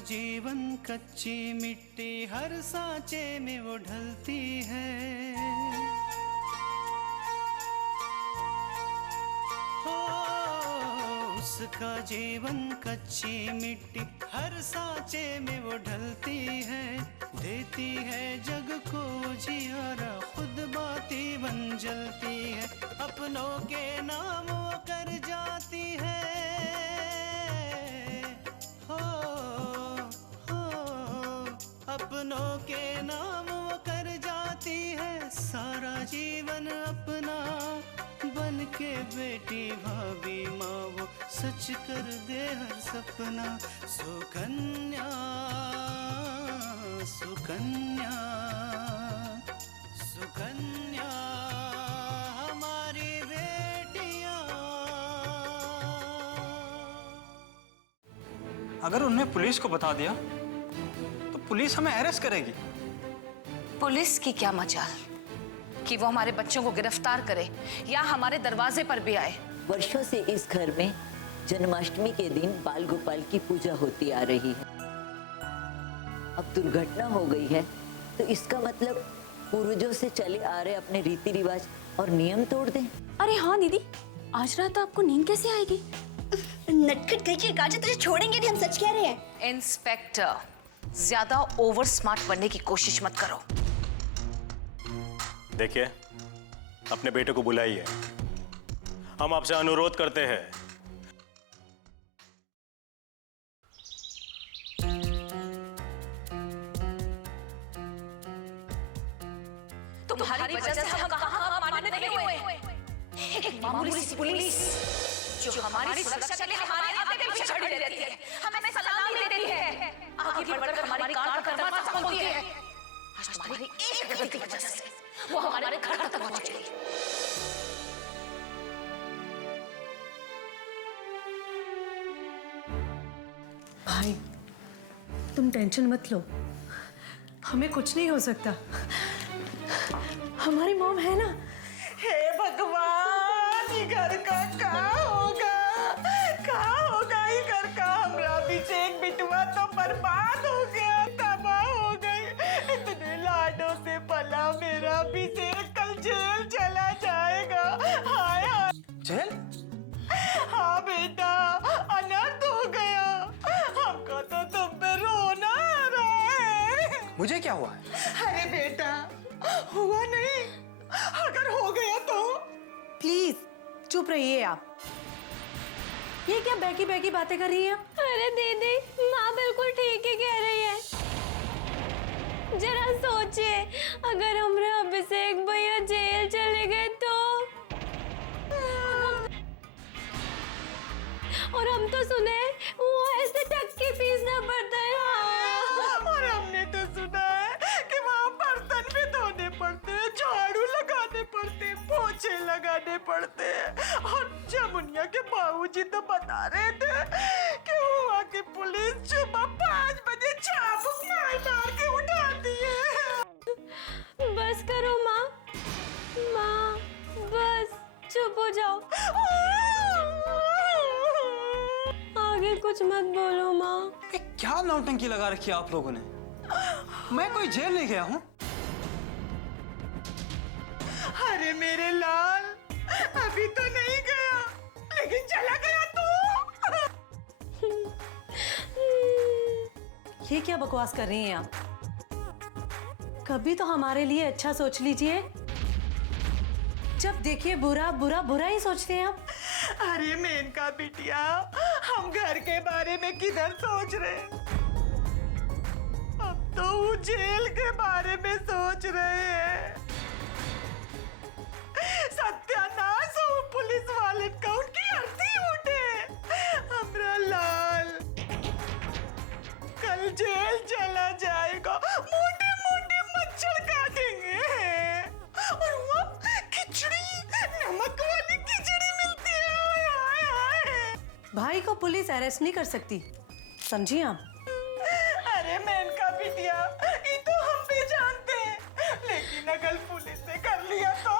जीवन कच्ची मिट्टी, हर सांचे में वो ढलती है। उसका जीवन कच्ची मिट्टी, हर सांचे में वो ढलती है। देती है जग को जियारा, खुद बाती बन जलती है। अपनों के नाम वो कर जाती है। हो अपनों के नाम वो कर जाती है। सारा जीवन अपना बन के बेटी भाभी माँ वो सच कर दे हर सपना। सुकन्या सुकन्या सुकन्या हमारी बेटियाँ। अगर उन्होंने पुलिस को बता दिया तो पुलिस हमें अरेस्ट करेगी। पुलिस की क्या मजाल कि वो हमारे बच्चों को गिरफ्तार करे या हमारे दरवाजे पर भी आए। वर्षों से इस घर में जन्माष्टमी के दिन बाल गोपाल की पूजा होती आ रही है। अब दुर्घटना हो गई है तो इसका मतलब पूर्वजों से चले आ रहे अपने रीति रिवाज और नियम तोड़ दें। अरे हाँ दीदी, आज रात आपको नींद कैसे आएगी? नटखट कहीं की काजल तुझे छोड़ेंगे नहीं, हम सच कह रहे हैं। इंस्पेक्टर, ज्यादा ओवर स्मार्ट बनने की कोशिश मत करो। देखिए, अपने बेटे को बुलाइए। हम आपसे अनुरोध करते हैं। तुम्हारी वजह से हम कहां मानने नहीं हुए। एक मामूली सी पुलिस जो हमारी सुरक्षा के लिए हमारे आगे पीछे खड़ी रहती है, हमें सलामी देती है, आगे बढ़कर हमारी कार का दरवाजा खोलती है। आज तुम्हारी एक गलती की वजह से वो हमारे घर तक पहुंच गई। भाई, तुम टेंशन मत लो, हमें कुछ नहीं हो सकता। हमारी मॉम है ना। हे भगवान, ये घर का क्या होगा? क्या होगा ये घर का? हमरा पीछे एक बिटुआ तो बर्बाद हो गया, तबाह हो गई। इतने लाडों से पला मेरा पीछे कल जेल चला जाएगा। हाय हाय। जेल? हाँ बेटा, अनाथ हो गया। हमको तो तुम पे रोना आ रहा है। मुझे क्या हुआ है? अरे बेटा, हुआ नहीं, अगर हो गया तो? प्लीज चुप रहिए आप। ये क्या बैकी बैकी बातें कर रही है? अरे दीदी, माँ बिल्कुल ठीक ही कह रही है। जरा सोचिए, अगर हमारे अभिषेक भैया जेल चले गए तो, और हम तो सुने वो ऐसे चक्की पीसना पड़ता है। और हमने तो सुना है कि वहाँ बर्तन भी धोने पड़ते हैं, झाड़ू लगाने पड़ते हैं, पोछे लगाने पड़ते हैं। और जमुनिया के बाबूजी तो बता रहे थे कि वहाँ की पुलिस सुबह 5 बजे चाबुक मार मार के उठाती है। बस करो माँ, माँ बस चुप हो जाओ, आगे कुछ मत बोलो माँ। क्या नौटंकी लगा रखी है आप लोगों ने? मैं कोई जेल नहीं गया हूँ। अरे मेरे लाल, अभी तो नहीं गया, लेकिन चला गया तो। ये क्या बकवास कर रही हैं आप? कभी तो हमारे लिए अच्छा सोच लीजिए। जब देखिए बुरा बुरा बुरा ही सोचते हैं आप। अरे मेनका बिटिया, हम घर के बारे में किधर सोच रहे? अब तो वो जेल के बारे में सोच रहे हैं। सत्यानाश हो पुलिस वाले का, उनकी अर्थी उठे। हमरा लाल कल जेल चला जाएगा, मोटे मोटे मच्छर काटेंगे। और वो खिचड़ी, नमक वाली खिचड़ी मिलती है। हाय हाय। भाई को पुलिस अरेस्ट नहीं कर सकती, समझिए आप। अरे मेनका बिटिया, ये तो हम भी जानते हैं, लेकिन अगर पुलिस ने कर लिया तो?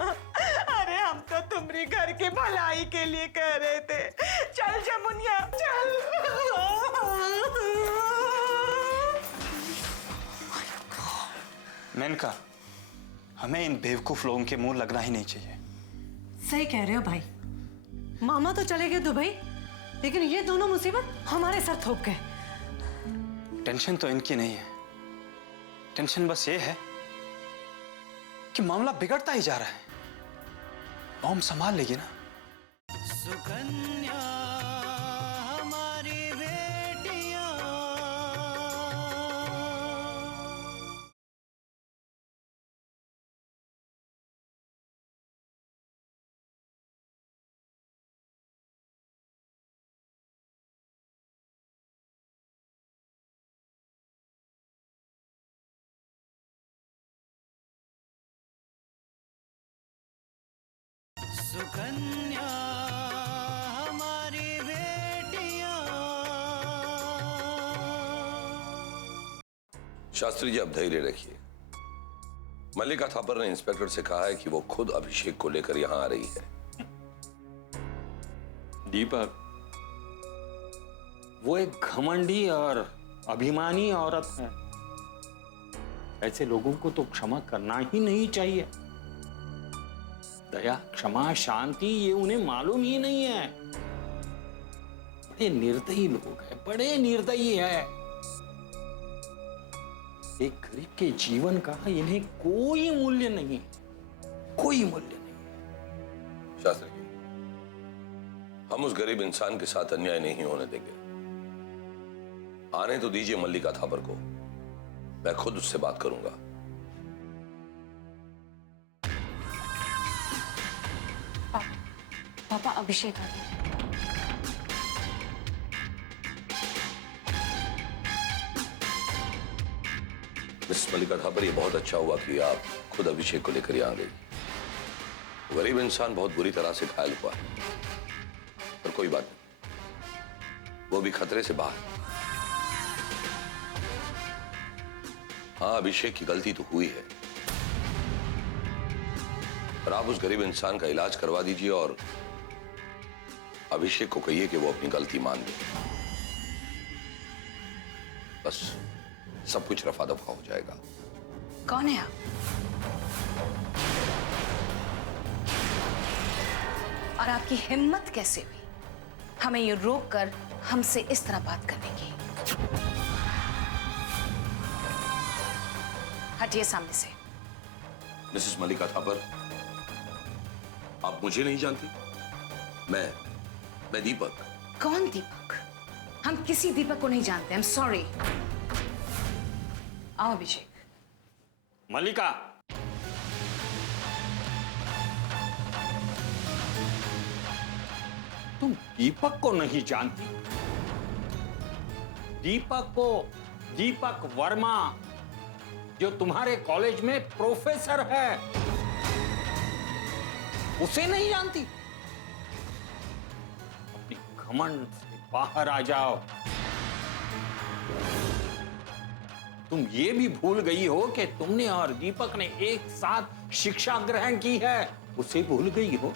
अरे हम तो तुम्हारी घर की भलाई के लिए कह रहे थे। चल जमुनिया चल। मेनका, हमें इन बेवकूफ लोगों के मुंह लगना ही नहीं चाहिए। सही कह रहे हो भाई। मामा तो चले गए दुबई, लेकिन ये दोनों मुसीबत हमारे सर थोप गए। टेंशन तो इनकी नहीं है, टेंशन बस ये है कि मामला बिगड़ता ही जा रहा है। हम संभाल लेगी ना। सुकन्या हमारी बेटियां। सुकन्या हमारी बेटियां। शास्त्री जी, आप धैर्य रखिए। मल्लिका थापर ने इंस्पेक्टर से कहा है कि वो खुद अभिषेक को लेकर यहां आ रही है। दीपक, वो एक घमंडी और अभिमानी औरत है। ऐसे लोगों को तो क्षमा करना ही नहीं चाहिए। दया, क्षमा, शांति ये उन्हें मालूम ही नहीं है। बड़े निर्दयी लोग हैं, बड़े निर्दयी है। एक गरीब के जीवन का इन्हें कोई मूल्य नहीं, कोई मूल्य नहीं। शास्त्री जी, हम उस गरीब इंसान के साथ अन्याय नहीं होने देंगे। आने तो दीजिए मल्लिका थापर को, मैं खुद उससे बात करूंगा। पापा, अभिषेक आ गया। मिस मल्लिका थापर, ये बहुत अच्छा हुआ कि आप खुद अभिषेक को लेकर यहां गई। गरीब इंसान बहुत बुरी तरह से घायल हुआ है, पर कोई बात नहीं, वो भी खतरे से बाहर। हाँ, अभिषेक की गलती तो हुई है, पर आप उस गरीब इंसान का इलाज करवा दीजिए और अभिषेक को कहिए कि वो अपनी गलती मान ले। बस सब कुछ रफा दफा हो जाएगा। कौन है आप? और आपकी हिम्मत कैसे हुई हमें ये रोक कर हमसे इस तरह बात करने की? हटिए सामने से। मिसेस मल्लिका थापर, आप मुझे नहीं जानती? मैं दीपक। कौन दीपक? हम किसी दीपक को नहीं जानते। I'm sorry। आओ अभिषेक। मल्लिका, तुम दीपक को नहीं जानती? दीपक को, दीपक वर्मा, जो तुम्हारे कॉलेज में प्रोफेसर है, उसे नहीं जानती? अपनी घमंड से बाहर आ जाओ। तुम ये भी भूल गई हो कि तुमने और दीपक ने एक साथ शिक्षा ग्रहण की है, उसे भूल गई हो?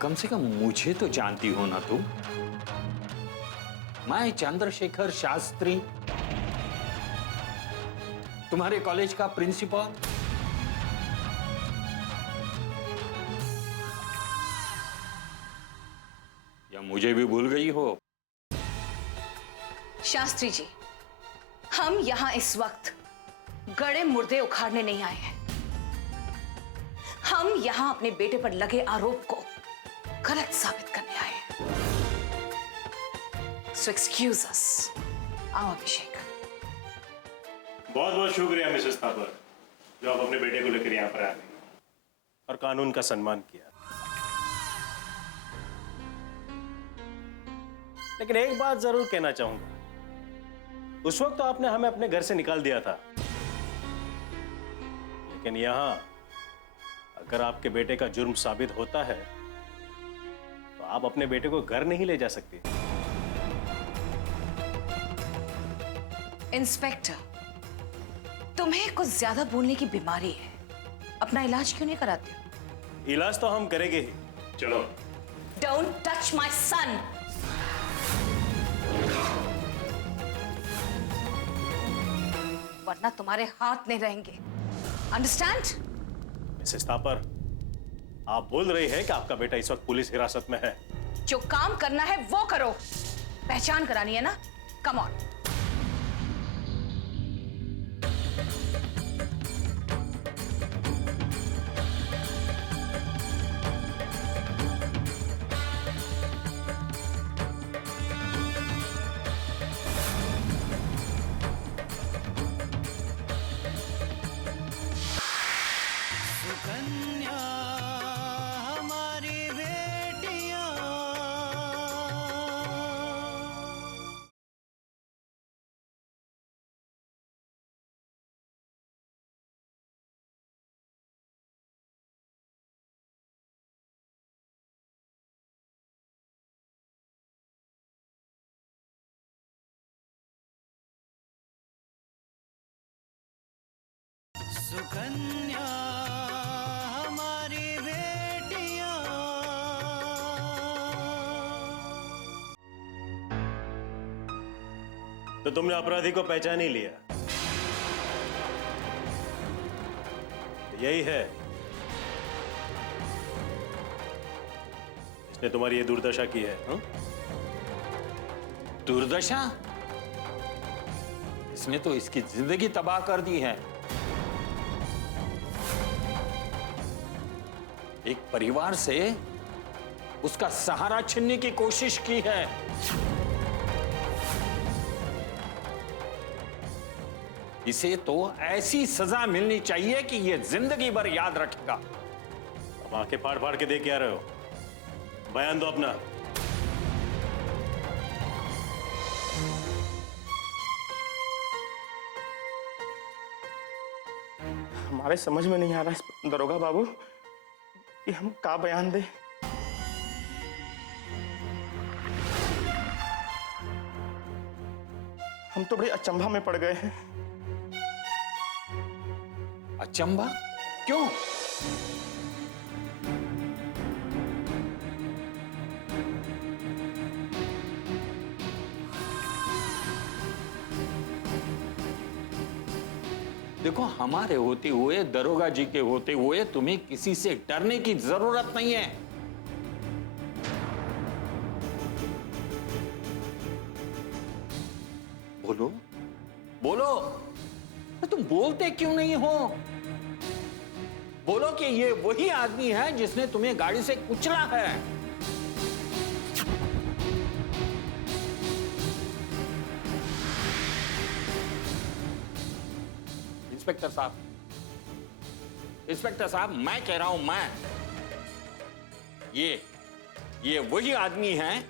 कम से कम मुझे तो जानती हो ना तुम? मैं चंद्रशेखर शास्त्री, तुम्हारे कॉलेज का प्रिंसिपल। या मुझे भी भूल गई हो? शास्त्री जी, हम यहां इस वक्त गड़े मुर्दे उखाड़ने नहीं आए हैं। हम यहां अपने बेटे पर लगे आरोप को गलत साबित करने आए हैं। सो एक्सक्यूज अस। आओ अभिषेक। बहुत बहुत शुक्रिया मिसेस थापर, जो आप अपने बेटे को लेकर यहाँ पर आ गए और कानून का सम्मान किया। लेकिन एक बात जरूर कहना चाहूंगा, उस वक्त तो आपने हमें अपने घर से निकाल दिया था, लेकिन यहां अगर आपके बेटे का जुर्म साबित होता है तो आप अपने बेटे को घर नहीं ले जा सकते। इंस्पेक्टर, तुम्हें कुछ ज्यादा बोलने की बीमारी है। अपना इलाज क्यों नहीं कराते हो? इलाज तो हम करेंगे ही। चलो। Don't touch my son. वरना तुम्हारे हाथ नहीं रहेंगे। अंडरस्टैंड? मिसेस थापर, आप बोल रही हैं कि आपका बेटा इस वक्त पुलिस हिरासत में है। जो काम करना है वो करो। पहचान करानी है ना? Come on. सुकन्या हमारी बेटियां। सुकन्या हमारी बेटियां। तो तुमने अपराधी को पहचान ही लिया। यही है इसने तुम्हारी ये दुर्दशा की है। हा? दुर्दशा? इसने तो इसकी जिंदगी तबाह कर दी है। एक परिवार से उसका सहारा छीनने की कोशिश की है। इसे तो ऐसी सजा मिलनी चाहिए कि यह जिंदगी भर याद रखेगा। अब आंखें फाड़ फाड़ के देख क्या रहे हो? बयान दो अपना। हमारे समझ में नहीं आ रहा है दरोगा बाबू कि हम का बयान दे। हम तो बड़ी अचंभा में पड़ गए हैं। अचंभा? क्यों? देखो, हमारे होते हुए, दरोगा जी के होते हुए तुम्हें किसी से डरने की जरूरत नहीं है। बोलो बोलो, तुम बोलते क्यों नहीं हो? बोलो कि ये वही आदमी है जिसने तुम्हें गाड़ी से कुचला है। इंस्पेक्टर साहब, इंस्पेक्टर साहब, मैं कह रहा हूं, मैं ये वही आदमी है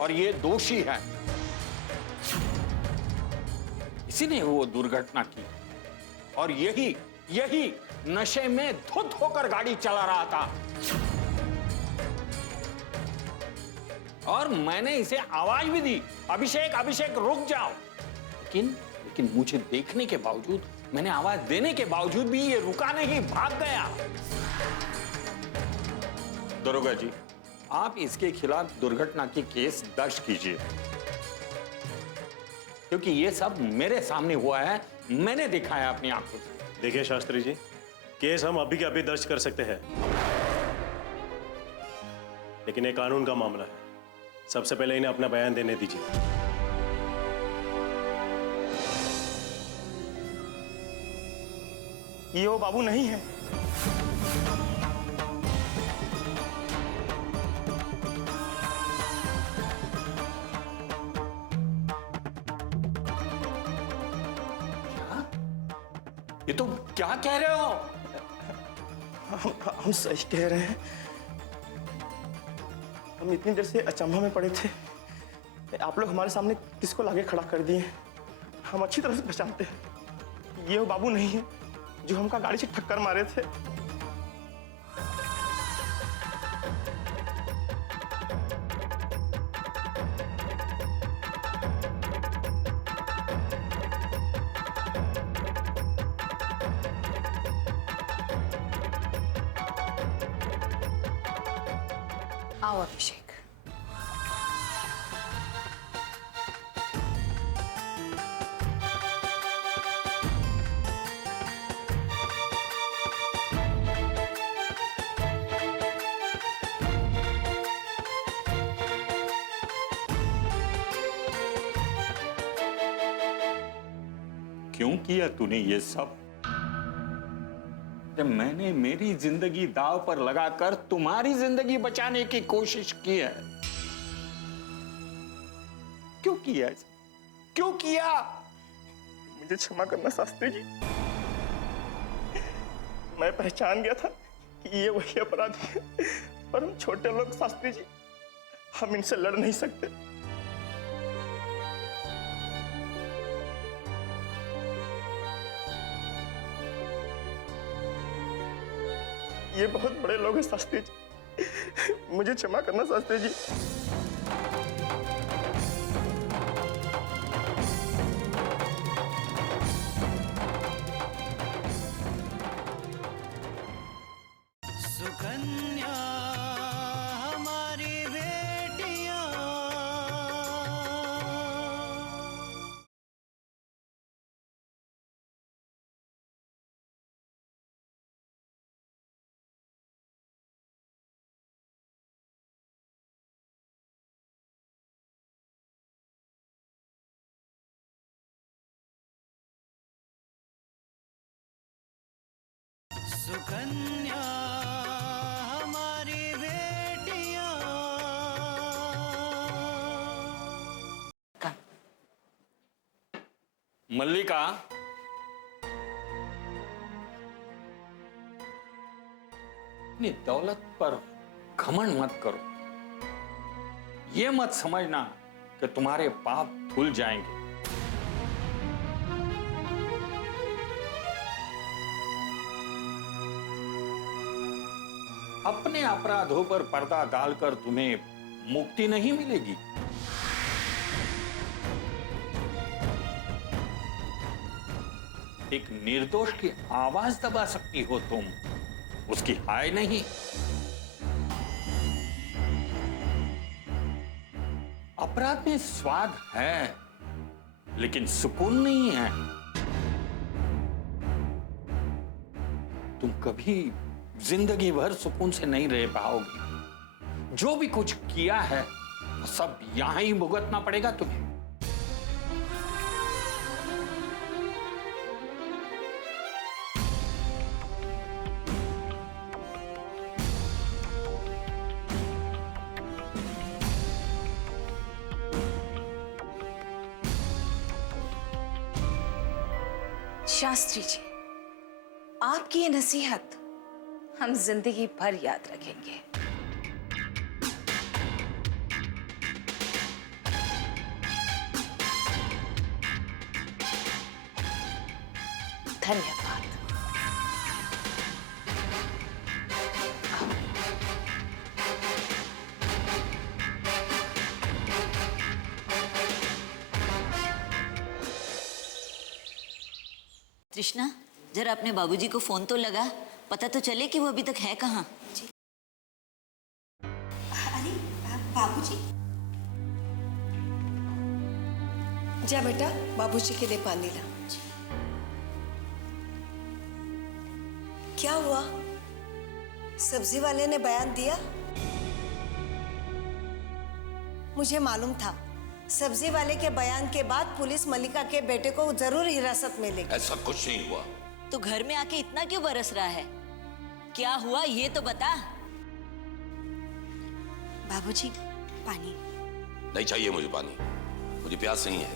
और ये दोषी है। इसी ने वो दुर्घटना की और यही नशे में धुत होकर गाड़ी चला रहा था। और मैंने इसे आवाज भी दी, अभिषेक अभिषेक रुक जाओ। लेकिन मुझे देखने के बावजूद, मैंने आवाज देने के बावजूद भी ये रुका नहीं, भाग गया। दरोगा जी, आप इसके खिलाफ दुर्घटना की केस दर्ज कीजिए, क्योंकि ये सब मेरे सामने हुआ है, मैंने देखा है अपनी आंखों से। देखिए शास्त्री जी, केस हम अभी के अभी दर्ज कर सकते हैं, लेकिन ये कानून का मामला है। सबसे पहले इन्हें अपना बयान देने दीजिए। ये वो बाबू नहीं है। ये तो क्या कह रहे हो? हम सही कह रहे हैं। हम इतनी देर से अचंभा में पड़े थे, आप लोग हमारे सामने किसको लाके खड़ा कर दिए। हम अच्छी तरह से पहचानते हैं, ये वो बाबू नहीं है जो हमका गाड़ी से टक्कर मारे थे। आओ अभिषेक। क्यों किया तूने ये सब? मैंने मेरी जिंदगी दांव पर लगाकर तुम्हारी जिंदगी बचाने की कोशिश की है। क्यों किया ऐसा? क्यों किया? मुझे क्षमा करना शास्त्री जी। मैं पहचान गया था कि ये वही अपराधी है, पर हम छोटे लोग शास्त्री जी, हम इनसे लड़ नहीं सकते। ये बहुत बड़े लोग हैं शास्त्री जी, मुझे क्षमा करना शास्त्री जी। सुकन्या हमारी बेटियां, सुकन्या हमारी बेटियां। मल्लिका, अपनी दौलत पर घमंड मत करो। ये मत समझना कि तुम्हारे पाप धुल जाएंगे। अपने अपराधों पर पर्दा डालकर तुम्हें मुक्ति नहीं मिलेगी। एक निर्दोष की आवाज दबा सकती हो तुम, उसकी हाय नहीं। अपराध में स्वाद है, लेकिन सुकून नहीं है। तुम कभी जिंदगी भर सुकून से नहीं रह पाओगी। जो भी कुछ किया है सब यहां ही भुगतना पड़ेगा तुम्हें। शास्त्री जी, आपकी ये नसीहत हम जिंदगी भर याद रखेंगे। धन्यवाद। तृष्णा, जरा अपने बाबूजी को फोन तो लगा, पता तो चले कि वो अभी तक है कहाँ। अरे बाबूजी, जा बेटा, बाबूजी के लिए पानी ला। क्या हुआ? सब्जी वाले ने बयान दिया? मुझे मालूम था सब्जी वाले के बयान के बाद पुलिस मल्लिका के बेटे को जरूर हिरासत में लेगी। ऐसा कुछ नहीं हुआ। तो घर में आके इतना क्यों बरस रहा है? क्या हुआ ये तो बता। बाबूजी पानी। नहीं चाहिए मुझे पानी, मुझे प्यास नहीं है।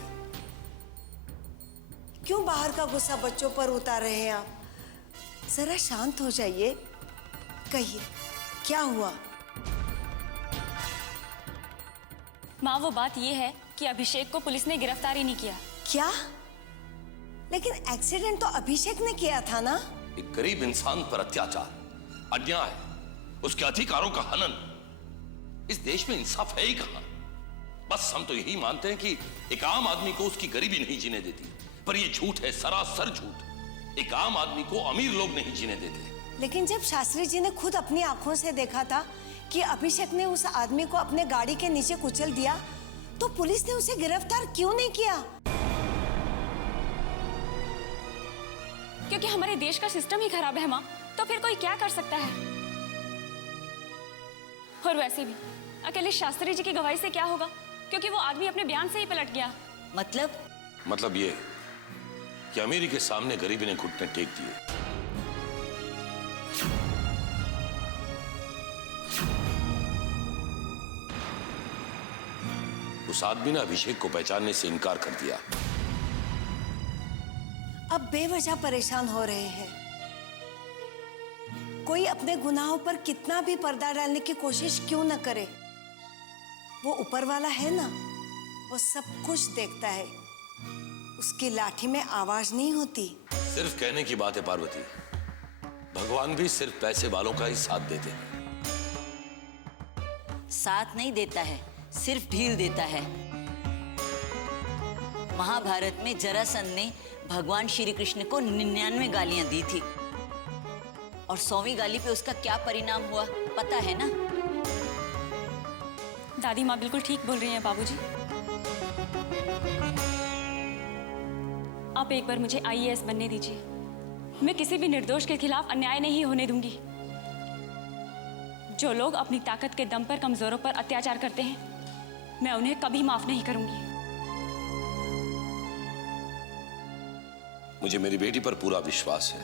क्यों बाहर का गुस्सा बच्चों पर उतार रहे हैं आप? जरा शांत हो जाइए, कहिए क्या हुआ? माँ, वो बात ये है कि अभिषेक को पुलिस ने गिरफ्तार ही नहीं किया। क्या? लेकिन एक्सीडेंट तो अभिषेक ने किया था ना? एक गरीब इंसान पर अत्याचार, अन्याय, उसके अधिकारों का हनन, इस देश में इंसाफ है ही कहां? बस हम तो यही मानते हैं कि एक आम आदमी को उसकी गरीबी नहीं जीने देती, पर यह झूठ है, सरासर झूठ। एक आम आदमी को अमीर लोग नहीं जीने देते। लेकिन जब शास्त्री जी ने खुद अपनी आंखों से देखा था कि अभिषेक ने उस आदमी को अपने गाड़ी के नीचे कुचल दिया, तो पुलिस ने उसे गिरफ्तार क्यों नहीं किया? क्योंकि हमारे देश का सिस्टम ही खराब है माँ, तो फिर कोई क्या कर सकता है? और वैसे भी अकेले शास्त्री जी की गवाही से क्या होगा, क्योंकि वो आदमी अपने बयान से ही पलट गया। मतलब ये कि अमीरी के सामने गरीबी ने घुटने टेक दिए। उस आदमी ने अभिषेक को पहचानने से इनकार कर दिया। अब बेवजह परेशान हो रहे हैं। कोई अपने गुनाहों पर कितना भी पर्दा डालने की कोशिश क्यों न करे, वो ऊपर वाला है ना, वो सब कुछ देखता है। उसकी लाठी में आवाज नहीं होती। सिर्फ कहने की बात है पार्वती, भगवान भी सिर्फ पैसे वालों का ही साथ देते हैं। साथ नहीं देता है, सिर्फ ढील देता है। महाभारत में जरासंध ने भगवान श्री कृष्ण को 99 गालियां दी थी और 100वीं गाली पे उसका क्या परिणाम हुआ पता है ना? दादी माँ बिल्कुल ठीक बोल रही हैं बाबूजी। आप एक बार मुझे IAS बनने दीजिए। मैं किसी भी निर्दोष के खिलाफ अन्याय नहीं होने दूंगी। जो लोग अपनी ताकत के दम पर कमजोरों पर अत्याचार करते हैं, मैं उन्हें कभी माफ नहीं करूंगी। मुझे मेरी बेटी पर पूरा विश्वास है।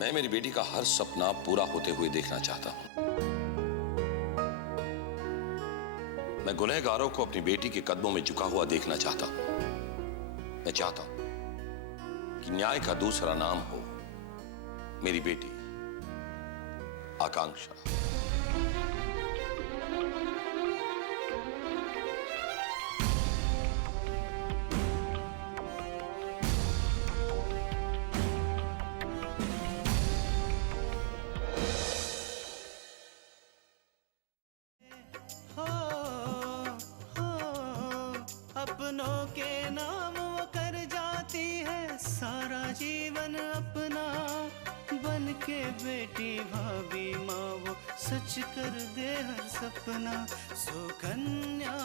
मैं मेरी बेटी का हर सपना पूरा होते हुए देखना चाहता हूं। मैं गुनहगारों को अपनी बेटी के कदमों में झुका हुआ देखना चाहता हूं। मैं चाहता हूं कि न्याय का दूसरा नाम हो मेरी बेटी आकांक्षा। अपनों के नाम वो कर जाती है सारा जीवन अपना, बन के बेटी भाभी माँ वो सच कर दे हर सपना। सुकन्या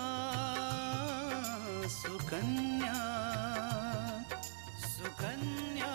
सुकन्या सुकन्या